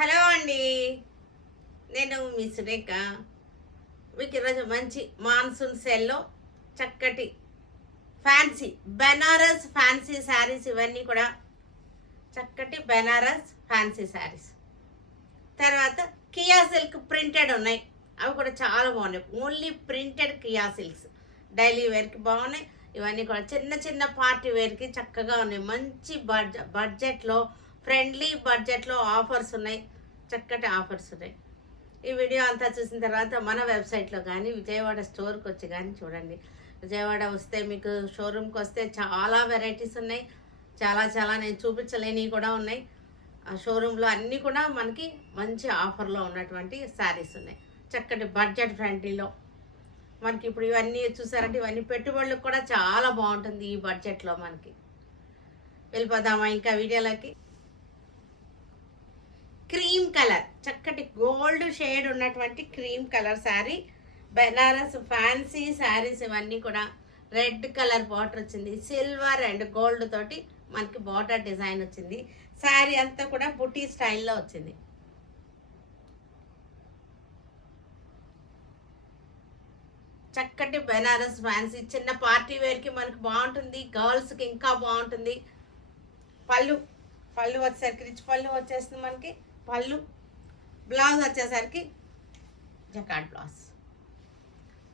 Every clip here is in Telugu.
హలో అండి, నేను మీ సురేఖ. మీకు ఈరోజు మంచి మాన్సూన్ సేల్లో చక్కటి ఫ్యాన్సీ బెనారస్ ఫ్యాన్సీ శారీస్, ఇవన్నీ కూడా చక్కటి బెనారస్ ఫ్యాన్సీ శారీస్. తర్వాత కియా సిల్క్ ప్రింటెడ్ ఉన్నాయి, అవి కూడా చాలా బాగున్నాయి. Only printed Kia silks daily వేర్కి బాగున్నాయి. ఇవన్నీ కూడా చిన్న చిన్న పార్టీ వేర్కి చక్కగా ఉన్నాయి. మంచి బడ్జెట్లో, ఫ్రెండ్లీ బడ్జెట్లో ఆఫర్స్ ఉన్నాయి, చక్కటి ఆఫర్స్ ఉన్నాయి. ఈ వీడియో అంతా చూసిన తర్వాత మన వెబ్సైట్లో కానీ విజయవాడ స్టోర్కి వచ్చి కానీ చూడండి. విజయవాడ వస్తే మీకు షోరూమ్కి వస్తే చాలా వెరైటీస్ ఉన్నాయి. చాలా నేను చూపించలేనివి కూడా ఉన్నాయి. ఆ షోరూంలో అన్నీ కూడా మనకి మంచి ఆఫర్లో ఉన్నటువంటి శారీస్ ఉన్నాయి, చక్కటి బడ్జెట్ ఫ్రెండ్లీలో. మనకి ఇప్పుడు ఇవన్నీ చూసారంటే ఇవన్నీ పెట్టుబడులకు కూడా చాలా బాగుంటుంది ఈ బడ్జెట్లో. మనకి వెళ్ళిపోదామా ఇంకా వీడియోలోకి. క్రీమ్ కలర్, చక్కటి గోల్డ్ షేడ్ ఉన్నటువంటి cream colour sari, Banaras fancy saris. ఇవన్నీ కూడా రెడ్ కలర్ బార్డర్ వచ్చింది, సిల్వర్ అండ్ గోల్డ్ తోటి మనకి బార్డర్ డిజైన్ వచ్చింది. శారీ అంతా కూడా బుటీ స్టైల్లో వచ్చింది. చక్కటి బెనారస్ ఫ్యాన్సీ చిన్న పార్టీ వేర్కి మనకి బాగుంటుంది, గర్ల్స్కి ఇంకా బాగుంటుంది. పళ్ళు వచ్చేసరికి రిచ్ పళ్ళు వచ్చేస్తుంది మనకి. పళ్ళు బ్లౌజ్ వచ్చేసరికి జకార్డ్ బ్లౌజ్.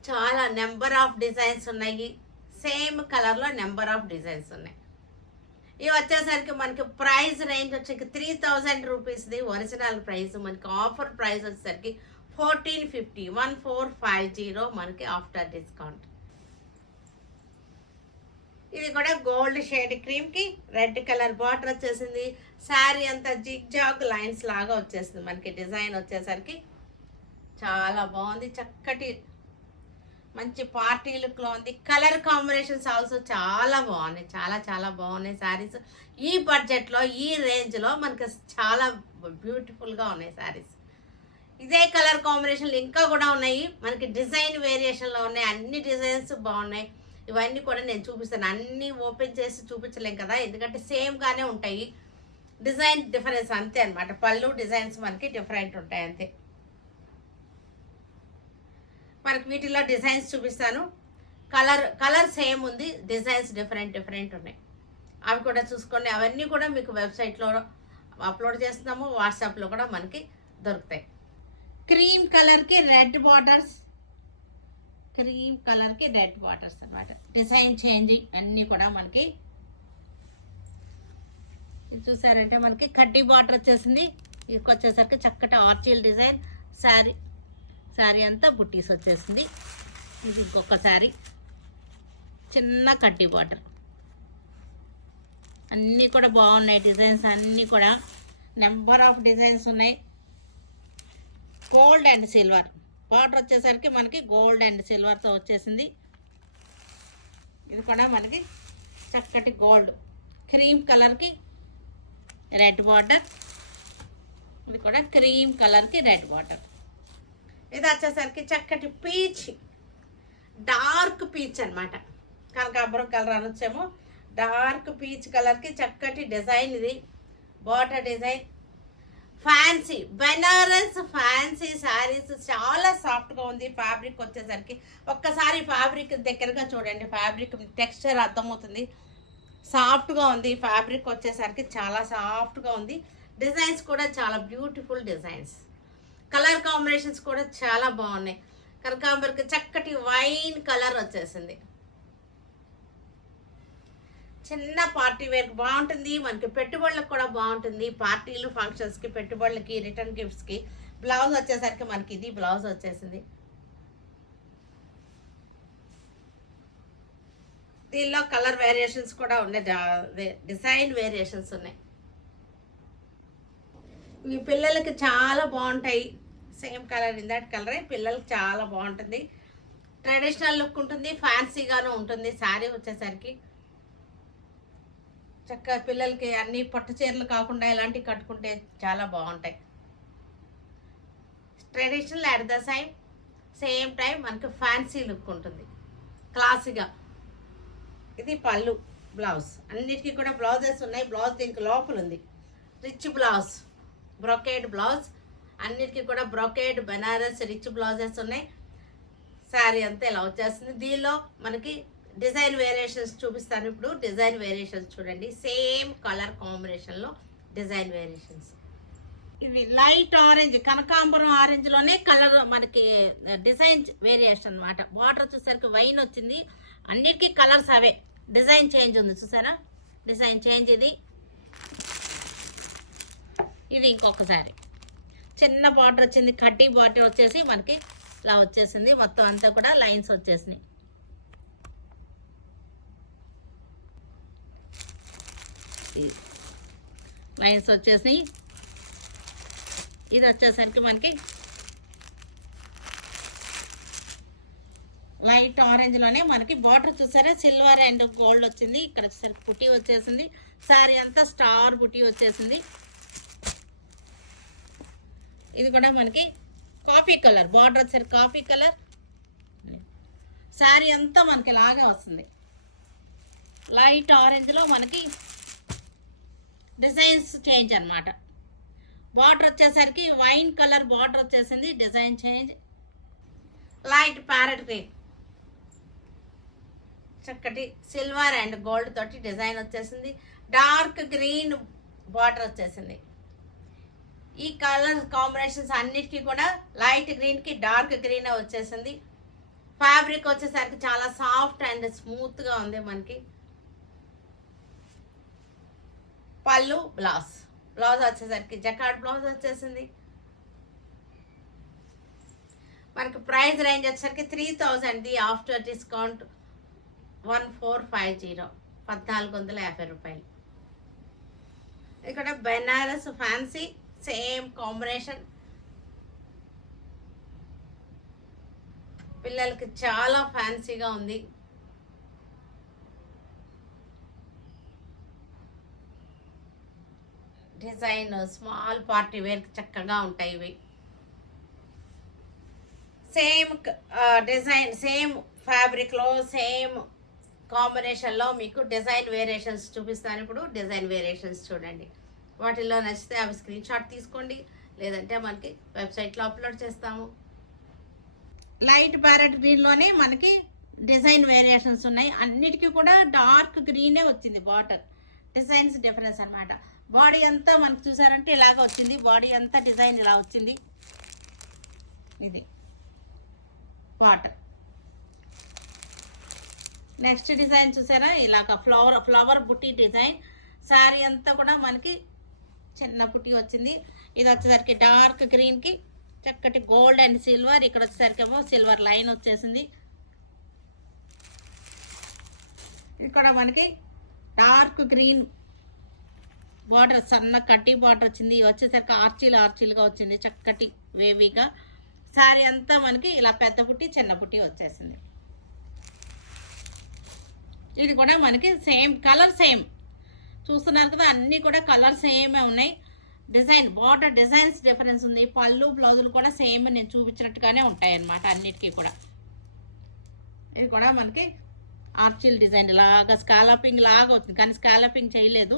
చాలా నెంబర్ ఆఫ్ డిజైన్స్ ఉన్నాయి, సేమ్ కలర్లో నెంబర్ ఆఫ్ డిజైన్స్ ఉన్నాయి. ఇవి వచ్చేసరికి మనకి ప్రైస్ రేంజ్ వచ్చేసరికి 3000 రూపీస్ది ఒరిజినల్ ప్రైస్. మనకి ఆఫర్ ప్రైస్ వచ్చేసరికి 1450, 1450 మనకి ఆఫ్టర్ డిస్కౌంట్. ఇది కూడా గోల్డ్ షేడ్ క్రీమ్కి రెడ్ కలర్ బార్డర్ వచ్చేసింది. శారీ అంతా జిగ్ జాగ్ లైన్స్ లాగా వచ్చేసింది మనకి. డిజైన్ వచ్చేసరికి చాలా బాగుంది, చక్కటి మంచి పార్టీ లుక్లో ఉంది. కలర్ కాంబినేషన్స్ ఆల్సో చాలా బాగున్నాయి, చాలా బాగున్నాయి శారీస్. ఈ బడ్జెట్లో, ఈ రేంజ్లో మనకి చాలా బ్యూటిఫుల్గా ఉన్నాయి శారీస్. ఇదే కలర్ కాంబినేషన్లు ఇంకా కూడా ఉన్నాయి మనకి, డిజైన్ వేరియేషన్లో ఉన్నాయి. అన్ని డిజైన్స్ బాగున్నాయి. ఇవన్నీ కూడా నేను చూపిస్తాను. అన్నీ ఓపెన్ చేసి చూపించలేం కదా, ఎందుకంటే సేమ్గానే ఉంటాయి. డిజైన్ డిఫరెన్స్ అంతే అనమాట. పళ్ళు డిజైన్స్ మనకి డిఫరెంట్ ఉంటాయి అంతే. మనకి వీటిలో డిజైన్స్ చూపిస్తాను. కలర్ సేమ్ ఉంది, డిజైన్స్ డిఫరెంట్ ఉన్నాయి. అవి కూడా చూసుకోండి. అవన్నీ కూడా మీకు వెబ్సైట్లో అప్లోడ్ చేస్తున్నాము, వాట్సాప్లో కూడా మనకి దొరుకుతాయి. క్రీమ్ కలర్కి రెడ్ బార్డర్స్, క్రీమ్ కలర్కి రెడ్ బార్డర్స్ అనమాట. డిజైన్ చేంజింగ్ అన్నీ కూడా మనకి చూసారంటే మనకి కడ్డీ బార్డర్ వచ్చేసింది. ఇది వచ్చేసరికి చక్కటి ఆర్చిల్ డిజైన్ శారీ అంతా బుట్టీస్ వచ్చేసింది. ఇది ఇంకొక శారీ, చిన్న కడ్డీ బార్డర్. అన్నీ కూడా బాగున్నాయి డిజైన్స్, అన్నీ కూడా నెంబర్ ఆఫ్ డిజైన్స్ ఉన్నాయి. గోల్డ్ అండ్ సిల్వర్ బార్డర్ వచ్చేసరికి మనకి గోల్డ్ అండ్ సిల్వర్తో వచ్చేసింది. ఇది కూడా మనకి చక్కటి గోల్డ్ క్రీమ్ కలర్కి రెడ్ బార్డర్. ఇది కూడా క్రీమ్ కలర్కి రెడ్ బార్డర్. ఇది వచ్చేసరికి చక్కటి పీచ్, డార్క్ పీచ్ అనమాట. కనకాంబరం కలర్ అనొచ్చేమో. డార్క్ పీచ్ కలర్కి చక్కటి డిజైన్. ఇది border design. Fancy Banaras fancy saris చాలా సాఫ్ట్గా ఉంది. ఫ్యాబ్రిక్ వచ్చేసరికి ఒక్కసారి ఫ్యాబ్రిక్ దగ్గరగా చూడండి, ఫ్యాబ్రిక్ టెక్స్చర్ అర్థమవుతుంది. సాఫ్ట్గా ఉంది ఫ్యాబ్రిక్ వచ్చేసరికి, చాలా సాఫ్ట్గా ఉంది. డిజైన్స్ కూడా చాలా బ్యూటిఫుల్ డిజైన్స్. కలర్ కాంబినేషన్స్ కూడా చాలా బాగున్నాయి. కనకాంబరికి చక్కటి వైన్ కలర్ వచ్చేసింది. చిన్న పార్టీ వేర్కి బాగుంటుంది, మనకి పెట్టుబడులకు కూడా బాగుంటుంది. పార్టీలు, ఫంక్షన్స్కి, పెట్టుబడులకి, రిటర్న్ గిఫ్ట్స్కి. బ్లౌజ్ వచ్చేసరికి మనకి ఇది బ్లౌజ్ వచ్చేసింది. దీనిలో కలర్ వేరియేషన్స్ కూడా ఉన్నాయి, డిజైన్ వేరియేషన్స్ ఉన్నాయి. ఇవి పిల్లలకి చాలా బాగుంటాయి. సేమ్ కలర్, ఇందాటి కలరే పిల్లలకి చాలా బాగుంటుంది. ట్రెడిషనల్ లుక్ ఉంటుంది, ఫ్యాన్సీగాను ఉంటుంది. శారీ వచ్చేసరికి చక్కగా పిల్లలకి అన్ని పట్టు చీరలు కాకుండా ఇలాంటివి కట్టుకుంటే చాలా బాగుంటాయి. Traditional at the same time మనకి ఫ్యాన్సీ లుక్ ఉంటుంది, క్లాసీగా. ఇది పళ్ళు, బ్లౌజ్. అన్నిటికీ కూడా బ్లౌజెస్ ఉన్నాయి. బ్లౌజ్ దీనికి లోపల ఉంది, రిచ్ బ్లౌజ్. బ్రొకేడ్ బ్లౌజ్, అన్నిటికీ కూడా బ్రొకేడ్ బెనారస్ రిచ్ బ్లౌజెస్ ఉన్నాయి. శారీ అంతా ఇలా వచ్చేస్తుంది. దీనిలో మనకి డిజైన్ వేరియేషన్స్ చూపిస్తాను. ఇప్పుడు డిజైన్ వేరియేషన్స్ చూడండి, సేమ్ కలర్ కాంబినేషన్లో డిజైన్ వేరియేషన్స్. ఇవి లైట్ ఆరెంజ్, కనకాంబరం ఆరెంజ్లోనే కలర్ మనకి డిజైన్ వేరియేషన్ అనమాట. బార్డర్ వచ్చేసరికి వైన్ వచ్చింది, అన్నిటికీ కలర్స్ అవే, డిజైన్ చేంజ్ ఉంది చూసారా, డిజైన్ చేంజ్. ఇది ఇంకొకసారి చిన్న బార్డర్ వచ్చింది, కడ్డీ బార్డర్ వచ్చేసి మనకి ఇలా వచ్చేసింది, మొత్తం అంతా కూడా లైన్స్ వచ్చేసినాయి. లైన్స్ వచ్చేసినాయి. ఇది వచ్చేసరికి మనకి లైట్ ఆరెంజ్లోనే మనకి బార్డర్ చూసారా, సిల్వర్ అండ్ గోల్డ్ వచ్చింది. ఇక్కడ వచ్చేసరికి పుట్టి వచ్చేసింది, శారీ అంతా స్టార్ పుట్టి వచ్చేసింది. ఇది కూడా మనకి కాఫీ కలర్, బార్డర్ వచ్చేసరికి కాఫీ కలర్, శారీ అంతా మనకి లాగే వస్తుంది. లైట్ ఆరెంజ్లో మనకి డిజైన్స్ చేంజ్ అనమాట. బార్డర్ వచ్చేసరికి వైన్ కలర్ బార్డర్ వచ్చేసింది, design change. Light parrot green, చక్కటి సిల్వర్ అండ్ గోల్డ్ తోటి డిజైన్ వచ్చేసింది. డార్క్ గ్రీన్ బార్డర్ వచ్చేసింది. ఈ కలర్ కాంబినేషన్స్ అన్నిటికీ కూడా లైట్ గ్రీన్కి డార్క్ గ్రీన్ వచ్చేసింది. ఫ్యాబ్రిక్ వచ్చేసరికి చాలా సాఫ్ట్ అండ్ స్మూత్గా ఉంది. మనకి పళ్ళు, బ్లౌజ్ వచ్చేసరికి జకార్డ్ బ్లౌజ్ వచ్చేసింది. మనకి ప్రైస్ రేంజ్ వచ్చేసరికి 3000, ఆఫ్టర్ డిస్కౌంట్ 1450, 1450 రూపాయలు. ఇక్కడ బెనారస్ ఫ్యాన్సీ, సేమ్ కాంబినేషన్, పిల్లలకి చాలా ఫ్యాన్సీగా ఉంది. డిజైన్ స్మాల్ పార్టీ వేర్కి చక్కగా ఉంటాయి ఇవి. సేమ్ డిజైన్, సేమ్ ఫ్యాబ్రిక్లో, సేమ్ కాంబినేషన్లో మీకు డిజైన్ వేరియేషన్స్ చూపిస్తాను. ఇప్పుడు డిజైన్ వేరియేషన్స్ చూడండి, వాటిల్లో నచ్చితే అవి స్క్రీన్ షాట్ తీసుకోండి, లేదంటే మనకి వెబ్సైట్లో అప్లోడ్ చేస్తాము. లైట్ ప్యారెట్ గ్రీన్లోనే మనకి డిజైన్ వేరియేషన్స్ ఉన్నాయి. అన్నిటికీ కూడా డార్క్ గ్రీనే వచ్చింది బార్డర్, డిజైన్స్ డిఫరెన్స్ అనమాట. బాడీ అంతా మనకు చూసారంటే ఇలాగ వచ్చింది, బాడీ అంతా డిజైన్ ఇలా వచ్చింది. ఇది బార్డర్. నెక్స్ట్ డిజైన్ చూసారా, ఇలాగ ఫ్లవర్ బుట్టి డిజైన్. శారీ అంతా కూడా మనకి చిన్న పుట్టి వచ్చింది. ఇది వచ్చేసరికి డార్క్ గ్రీన్కి చక్కటి గోల్డ్ అండ్ సిల్వర్, ఇక్కడ వచ్చేసరికి ఏమో సిల్వర్ లైన్ వచ్చేసింది. ఇక్కడ మనకి డార్క్ గ్రీన్ బార్డర్, సన్న కడ్డీ బార్డర్ వచ్చింది. వచ్చేసరికి ఆర్చీలుగా వచ్చింది, చక్కటి వేవీగా. శారీ అంతా మనకి ఇలా పెద్ద పుట్టి చిన్న పుట్టి వచ్చేసింది. ఇది కూడా మనకి సేమ్ కలర్, సేమ్ చూస్తున్నారు కదా, అన్నీ కూడా కలర్ సేమే ఉన్నాయి. డిజైన్, బార్డర్ డిజైన్స్ డిఫరెన్స్ ఉంది. పళ్ళు బ్లౌజులు కూడా సేమ్ నేను చూపించినట్టుగానే ఉంటాయి అన్నమాట అన్నిటికీ కూడా. ఇది కూడా మనకి ఆర్చిల్ డిజైన్ లాగా స్కాలపింగ్ లాగా వచ్చింది, కానీ స్కాలపింగ్ చేయలేదు.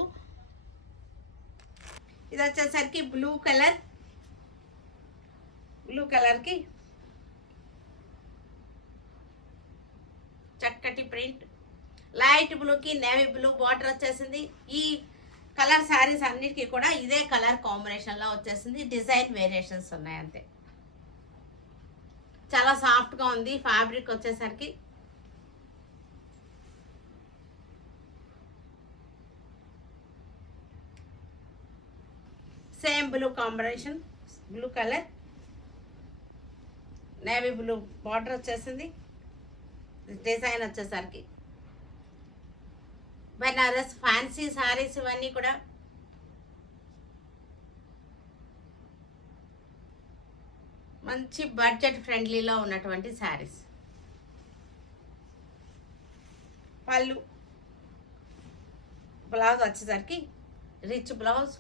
ఇది వచ్చేసరికి బ్లూ కలర్కి చక్కటి ప్రింట్, లైట్ బ్లూకి నేవీ బ్లూ బార్డర్ వచ్చేసింది. ఈ కలర్ శారీస్ అన్నిటికీ కూడా ఇదే కలర్ కాంబినేషన్లో వచ్చేసింది. డిజైన్ వేరియేషన్స్ ఉన్నాయి అంతే. చాలా సాఫ్ట్గా ఉంది ఫ్యాబ్రిక్ వచ్చేసరికి. Same blue combination, blue colour, navy blue border వచ్చేసింది. డిజైన్ వచ్చేసరికి బెనారస్ ఫ్యాన్సీ శారీస్ ఇవన్నీ కూడా మంచి బడ్జెట్ ఫ్రెండ్లీలో ఉన్నటువంటి శారీస్. పళ్ళు, బ్లౌజ్ వచ్చేసరికి రిచ్ బ్లౌజ్,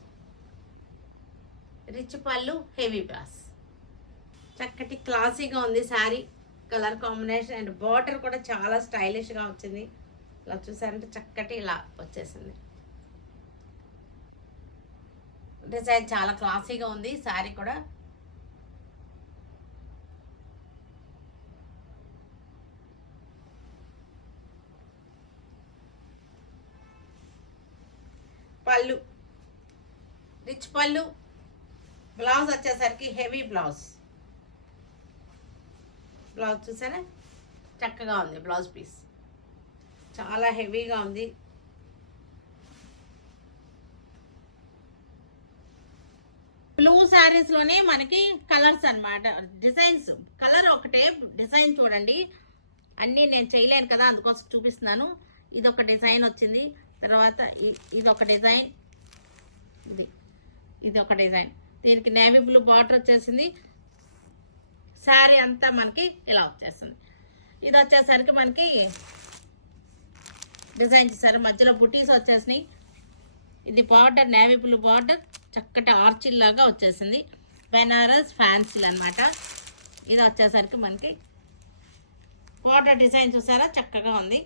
రిచ్ పళ్ళు, హెవీ బ్లౌజ్. చక్కటి క్లాసీగా ఉంది sari. Colour combination and border కూడా చాలా స్టైలిష్గా వచ్చింది. ఇలా చూసారంటే చక్కటి ఇలా వచ్చేసింది. డిజైన్ చాలా క్లాసీగా ఉంది శారీ కూడా. పళ్ళు రిచ్ పళ్ళు. బ్లౌజ్ వచ్చేసరికి హెవీ బ్లౌజ్. బ్లౌజ్ చూసారా చక్కగా ఉంది. బ్లౌజ్ పీస్ చాలా హెవీగా ఉంది. బ్లూ శారీస్లోనే మనకి కలర్స్ అన్నమాట, డిజైన్స్. కలర్ ఒకటే, డిజైన్ చూడండి. అన్నీ నేను చేయలేను కదా, అందుకోసం చూపిస్తున్నాను. ఇది ఒక డిజైన్ వచ్చింది, తర్వాత ఇది ఒక డిజైన్, ఇది ఒక డిజైన్. దీనికి నేవీ బ్లూ బార్డర్ వచ్చేసింది. శారీ అంతా మనకి ఇలా వచ్చేస్తుంది. ఇది వచ్చేసరికి మనకి డిజైన్ చేశారు, మధ్యలో బుటీస్ వచ్చేసినాయి. ఇది బార్డర్ నేవీ బ్లూ బార్డర్, చక్కటి ఆర్చిల్ లాగా వచ్చేసింది. బెనారస్ ఫ్యాన్సీలు అనమాట. ఇది వచ్చేసరికి మనకి బార్డర్ డిజైన్ చూసారా చక్కగా ఉంది.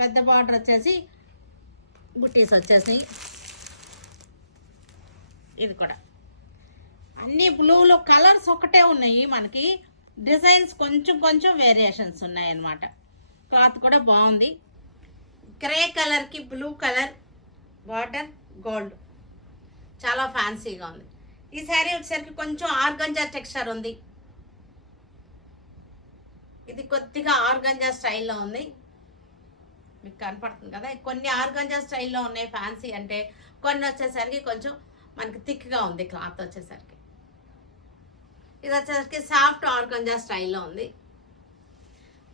పెద్ద బార్డర్ వచ్చేసి బుటీస్ వచ్చేసి. ఇది కూడా అన్ని బ్లూలో కలర్స్ ఒకటే ఉన్నాయి మనకి, డిజైన్స్ కొంచెం కొంచెం వేరియేషన్స్ ఉన్నాయి అన్నమాట. క్లాత్ కూడా బాగుంది. గ్రే కలర్కి బ్లూ కలర్ బార్డర్, గోల్డ్, చాలా ఫ్యాన్సీగా ఉంది. ఈ శారీ వచ్చేసరికి కొంచెం ఆర్గంజా టెక్స్చర్ ఉంది. ఇది కొద్దిగా ఆర్గంజా స్టైల్లో ఉంది, మీకు కనపడుతుంది కదా. కొన్ని ఆర్గంజా స్టైల్లో ఉన్నాయి ఫ్యాన్సీ అంటే, కొన్ని వచ్చేసరికి కొంచెం మనకి థిక్గా ఉంది క్లాత్ వచ్చేసరికి. ఇది వచ్చేసరికి సాఫ్ట్ ఆర్గంజా స్టైల్లో ఉంది.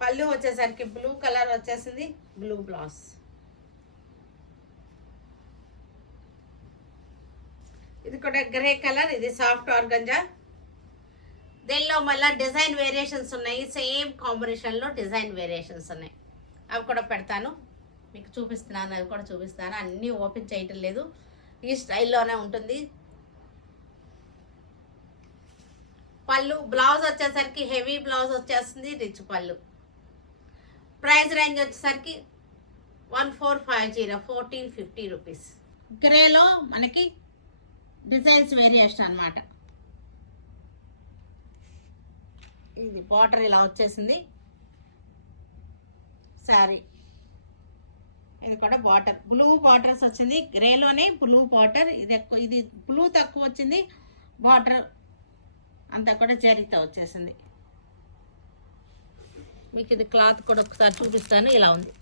పళ్ళు వచ్చేసరికి బ్లూ కలర్ వచ్చేసింది, బ్లూ బ్లౌజ్. ఇది కూడా గ్రే కలర్, ఇది సాఫ్ట్ ఆర్గంజా. దీనిలో మళ్ళీ డిజైన్ వేరియేషన్స్ ఉన్నాయి, సేమ్ కాంబినేషన్లో డిజైన్ వేరియేషన్స్ ఉన్నాయి. అవి కూడా పెడతాను, మీకు చూపిస్తున్నాను. అవి కూడా చూపిస్తాను. అన్నీ ఓపెన్ చేయటం లేదు, ఈ స్టైల్లోనే ఉంటుంది. పళ్ళు బ్లౌజ్ వచ్చేసరికి హెవీ బ్లౌజ్ వచ్చేస్తుంది, రిచ్ పళ్ళు. ప్రైస్ రేంజ్ వచ్చేసరికి 1450, 1450 రూపీస్. గ్రేలో మనకి డిజైన్స్ వేరియేషన్ అన్నమాట. ఇది బార్డర్ ఇలా వచ్చేసింది శారీ. ఇది కూడా బార్డర్ బ్లూ బార్డర్స్ వచ్చింది, గ్రేలోనే బ్లూ బార్డర్. ఇది ఎక్కువ, ఇది బ్లూ తక్కువ వచ్చింది. బార్డర్ అంతా కూడా జరీతో వచ్చేసింది. మీకు ఇది క్లాత్ కూడా ఒకసారి చూపిస్తాను, ఇలా ఉంది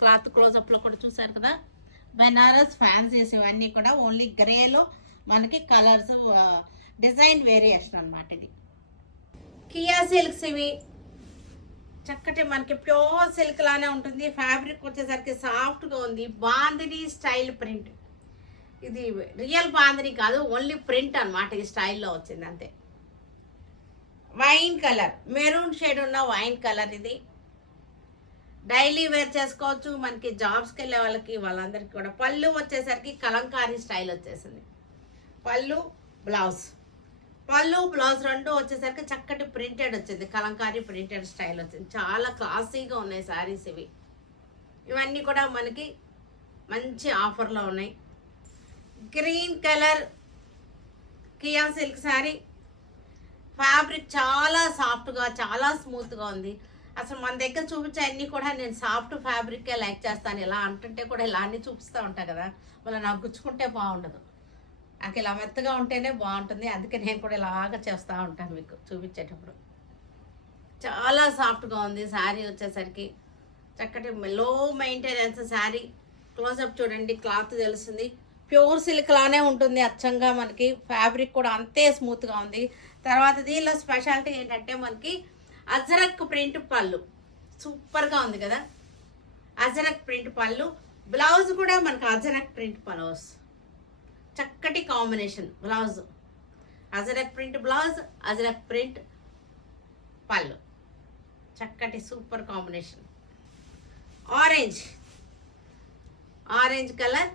క్లాత్. క్లోజప్లో కూడా చూసారు కదా. బెనారస్ ఫ్యాన్సీస్ ఇవన్నీ కూడా ఓన్లీ గ్రేలో మనకి కలర్స్ డిజైన్ వేరియేషన్ అన్నమాట. ఇది కియా సిల్క్స్, ఇవి చక్కటి మనకి ప్యూర్ సిల్క్ లానే ఉంటుంది. ఫ్యాబ్రిక్ వచ్చేసరికి సాఫ్ట్గా ఉంది. Bandhani style print. ఇది రియల్ బాందిని కాదు, ఓన్లీ ప్రింట్ అన్నమాట. ఈ స్టైల్లో వచ్చింది అంతే. వైన్ కలర్, మెరూన్ షేడ్ ఉన్న వైన్ కలర్. ఇది డైలీ వేర్ చేసుకోవచ్చు, మనకి జాబ్స్కి వెళ్ళే వాళ్ళందరికీ కూడా. పళ్ళు వచ్చేసరికి కలంకారీ స్టైల్ వచ్చేసింది. పళ్ళు బ్లౌజ్, పళ్ళు బ్లౌజ్ రెండు వచ్చేసరికి చక్కటి ప్రింటెడ్ వచ్చింది, కలంకారీ ప్రింటెడ్ స్టైల్ వచ్చింది. చాలా క్లాసీగా ఉన్నాయి శారీస్ ఇవి. ఇవన్నీ కూడా మనకి మంచి ఆఫర్లో ఉన్నాయి. Green colour Kia silk sari. Fabric చాలా సాఫ్ట్గా, చాలా స్మూత్గా ఉంది. అసలు మన దగ్గర చూపించే అన్నీ కూడా నేను సాఫ్ట్ ఫ్యాబ్రిక్కే లైక్ చేస్తాను. ఇలా అంటుంటే కూడా ఇలా అన్నీ చూపిస్తూ ఉంటాను కదా, మళ్ళీ నాకు గుచ్చుకుంటే బాగుండదు. నాకు ఇలా మెత్తగా ఉంటేనే బాగుంటుంది, అందుకే నేను కూడా ఇలాగా చేస్తూ ఉంటాను మీకు చూపించేటప్పుడు. చాలా సాఫ్ట్గా ఉంది శారీ వచ్చేసరికి. చక్కటి లో మెయింటెనెన్స్ శారీ. క్లోజప్ చూడండి, క్లాత్ తెలుస్తుంది. ప్యూర్ సిల్క్ లానే ఉంటుంది అచ్చంగా. మనకి ఫ్యాబ్రిక్ కూడా అంతే స్మూత్గా ఉంది. తర్వాత దీనిలో స్పెషాలిటీ ఏంటంటే మనకి అజరక్ ప్రింట్ పళ్ళు, సూపర్గా ఉంది కదా. అజరక్ ప్రింట్ పళ్ళు, బ్లౌజ్ కూడా మనకి అజరక్ ప్రింట్ బ్లౌజ్, చక్కటి combination blouse. Ajrakh print blouse, ajrakh print పళ్ళు, చక్కటి super combination. Orange, orange colour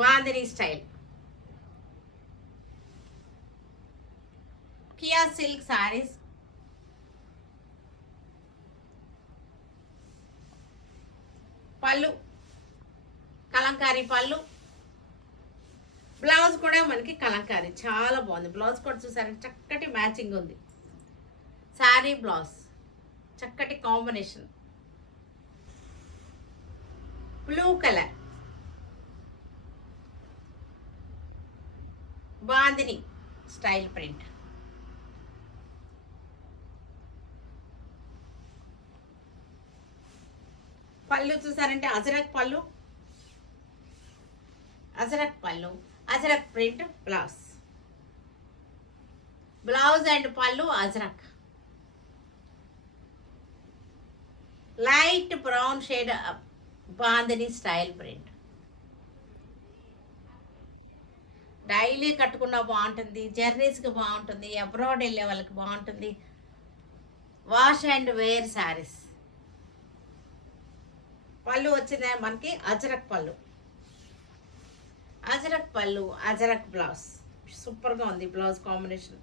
bandhani style. Kia silk saris. పళ్ళు కలంకారీ పళ్ళు, బ్లౌజ్ కూడా మనకి కలంకారీ చాలా బాగుంది. బ్లౌజ్ కూడా చూసారంటే చక్కటి మ్యాచింగ్ ఉంది. శారీ బ్లౌజ్ చక్కటి combination, blue colour, bandhani style print. పళ్ళు చూసారంటే అజరక్ పళ్ళు, అజరక్ పళ్ళు, ajrak print blouse. Blouse and పళ్ళు ajrak. Light brown shade bandhani style print. Daily కట్టుకున్నా బాగుంటుంది, జర్నీస్కి బాగుంటుంది, అబ్రాడ్ వెళ్ళే వాళ్ళకి బాగుంటుంది. Wash and wear saris. పళ్ళు వచ్చింది మనకి అజరక్ పళ్ళు, అజరక్ పళ్ళు, అజరక్ బ్లౌజ్. సూపర్గా ఉంది బ్లౌజ్ కాంబినేషన్,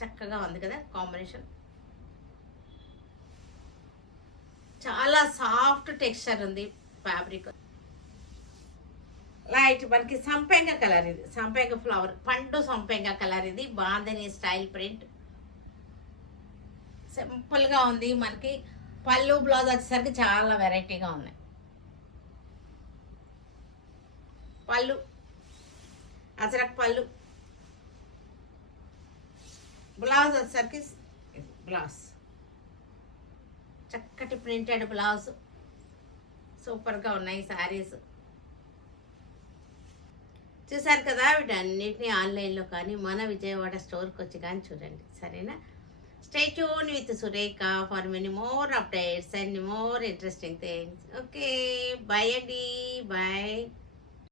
చక్కగా ఉంది కదా కాంబినేషన్. చాలా సాఫ్ట్ టెక్స్చర్ ఉంది ఫ్యాబ్రిక్. లైట్ మనకి సంపెంగ కలర్, ఇది సంపెంగ ఫ్లవర్, పండు సంపెంగ కలర్. ఇది బాందిని స్టైల్ ప్రింట్, సింపుల్గా ఉంది. మనకి పళ్ళు బ్లౌజ్ వచ్చేసరికి చాలా వెరైటీగా ఉన్నాయి. పళ్ళు అజరక్ పళ్ళు, బ్లౌజ్ వచ్చేసరికి బ్లౌజ్ చక్కటి ప్రింటెడ్ బ్లౌజ్. సూపర్గా ఉన్నాయి శారీస్. చూసారు కదా, వీటన్నిటిని ఆన్లైన్లో కానీ మన విజయవాడ స్టోర్కి వచ్చి కానీ చూడండి, సరేనా? Stay tuned with Sureka for many more updates and more interesting things. Okay, bye Adi, bye.